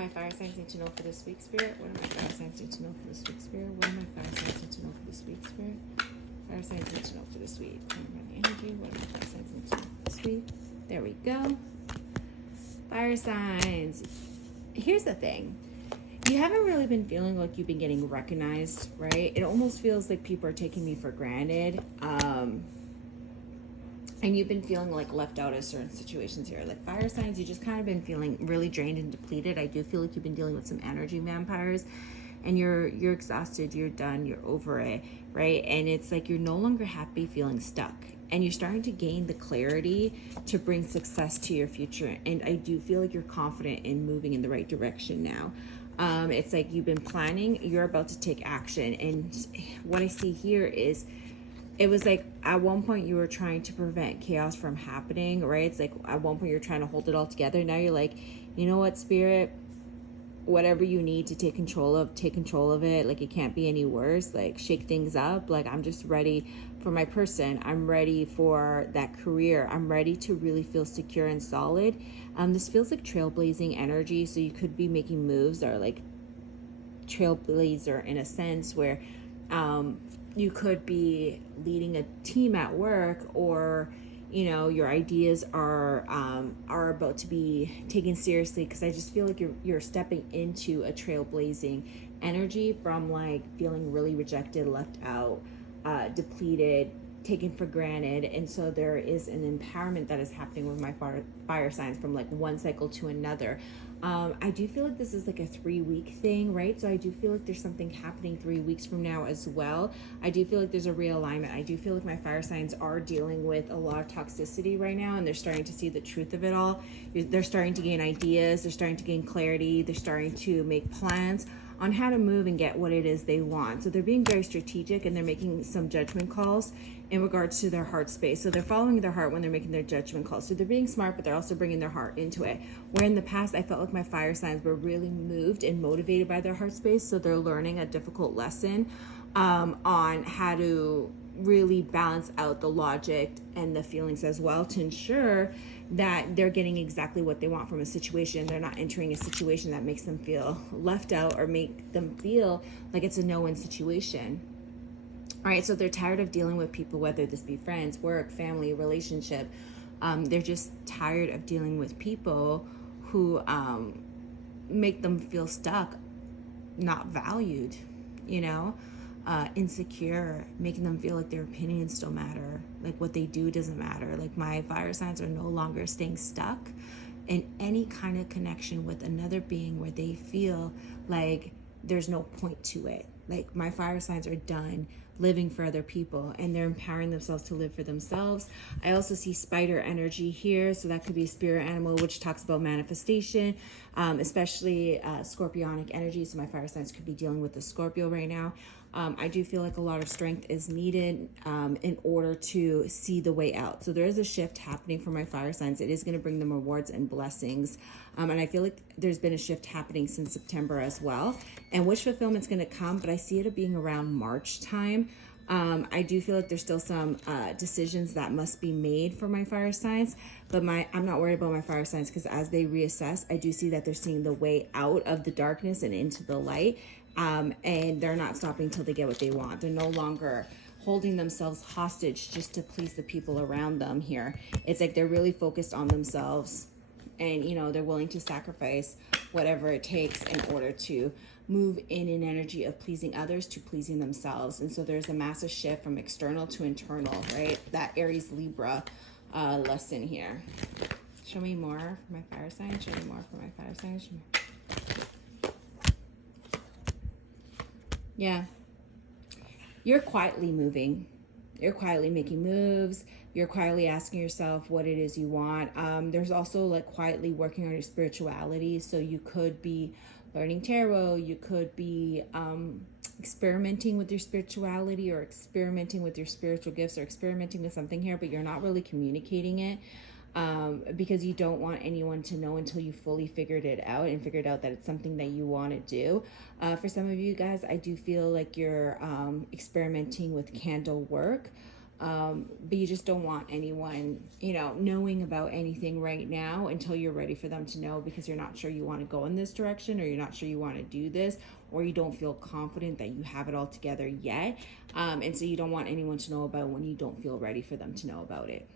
my fire signs need to know for this week, Spirit? What do my fire signs need to know for this week, Spirit? What do my fire signs need to know for this week, Spirit? Fire signs need to know for this week. Energy. What do my fire signs need to know for this week? There we go. Fire signs. Here's the thing. You haven't really been feeling like you've been getting recognized, right? It almost feels like people are taking me for granted. And you've been feeling like left out of certain situations here. Like fire signs, you just kind of been feeling really drained and depleted. I do feel like you've been dealing with some energy vampires, and you're exhausted, you're done, you're over it, right? And it's like you're no longer happy feeling stuck. And you're starting to gain the clarity to bring success to your future. And I do feel like you're confident in moving in the right direction now. It's like you've been planning, you're about to take action. And what I see here is, it was like at one point you were trying to prevent chaos from happening, right? It's like at one point you're trying to hold it all together. Now you're like, you know what, Spirit, whatever you need to take control of it. Like it can't be any worse. Like shake things up. Like I'm just ready for my person. I'm ready for that career. I'm ready to really feel secure and solid. This feels like trailblazing energy. So you could be making moves that are like trailblazer in a sense where you could be leading a team at work, or you know your ideas are about to be taken seriously, because I just feel like you're stepping into a trailblazing energy from like feeling really rejected, left out, depleted, taken for granted. And so there is an empowerment that is happening with my fire signs from like one cycle to another. I do feel like this is like a 3-week thing, right? So I do feel like there's something happening 3 weeks from now as well. I do feel like there's a realignment. I do feel like my fire signs are dealing with a lot of toxicity right now, and they're starting to see the truth of it all. They're starting to gain ideas. They're starting to gain clarity. They're starting to make plans on how to move and get what it is they want. So they're being very strategic, and they're making some judgment calls in regards to their heart space. So they're following their heart when they're making their judgment calls. So they're being smart, but they're also bringing their heart into it. Where in the past, I felt like my fire signs were really moved and motivated by their heart space. So they're learning a difficult lesson on how to really balance out the logic and the feelings as well, to ensure that they're getting exactly what they want from a situation. They're not entering a situation that makes them feel left out or make them feel like it's a no-win situation. All right, so they're tired of dealing with people, whether this be friends, work, family, relationship. They're just tired of dealing with people who make them feel stuck, not valued, you know, insecure, making them feel like their opinions don't matter, like what they do doesn't matter. Like my fire signs are no longer staying stuck in any kind of connection with another being where they feel like there's no point to it. Like my fire signs are done living for other people, and they're empowering themselves to live for themselves. I also see spider energy here, so that could be a spirit animal, which talks about manifestation, especially scorpionic energy. So my fire signs could be dealing with the Scorpio right now. I do feel like a lot of strength is needed in order to see the way out. So there is a shift happening for my fire signs. It is going to bring them rewards and blessings. And I feel like there's been a shift happening since September as well. And wish fulfillment's going to come, but I see it being around March time. I do feel like there's still some decisions that must be made for my fire signs, but I'm not worried about my fire signs, because as they reassess, I do see that they're seeing the way out of the darkness and into the light. And they're not stopping till they get what they want. They're no longer holding themselves hostage just to please the people around them here. It's like they're really focused on themselves, and you know, they're willing to sacrifice whatever it takes in order to move in an energy of pleasing others to pleasing themselves. And so there's a massive shift from external to internal, right? That Aries Libra lesson here. Show me more for my fire sign. Show me more for my fire sign. Yeah. You're quietly moving. You're quietly making moves. You're quietly asking yourself what it is you want. There's also like quietly working on your spirituality. So you could be learning tarot. You could be experimenting with your spirituality, or experimenting with your spiritual gifts, or experimenting with something here, but you're not really communicating it. Because you don't want anyone to know until you fully figured it out and figured out that it's something that you want to do. For some of you guys, I do feel like you're experimenting with candle work. But you just don't want anyone, you know, knowing about anything right now until you're ready for them to know, because you're not sure you want to go in this direction, or you're not sure you want to do this, or you don't feel confident that you have it all together yet. And so you don't want anyone to know about when you don't feel ready for them to know about it.